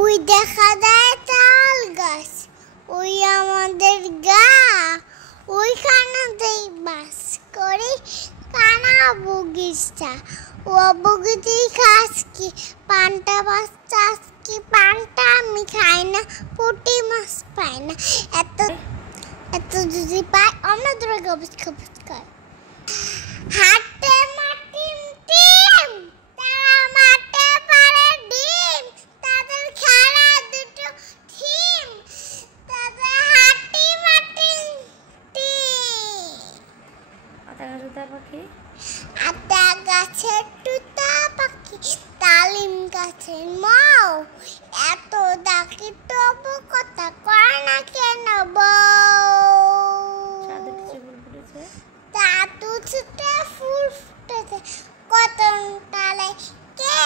ওই দেখা যায় তাল গাছ, ওই আমাদের গা, ওইখানেতেই বাস করি কানা বগিচা। ও বগিচি খাস কি পান্তা মাছ চাষ কি পান্তা আমি খাই না, পুঁটি মাছ পাই না, এত এত যদি পাই আমরা তোরা গবস খবস খাই। হাতে মাটিম টিম তারা মাঠে পারে ডিম, তাদের খেলা দুটো থিম, তাদের হাতি মাটিম টিম। আতা গাছের তুতা পাখি, তালিম গাছের মৌ, এত ডাকি তবু কথা কয় না কেন বউ। তা তুতে ফুল ফুটেছে কত তালে কে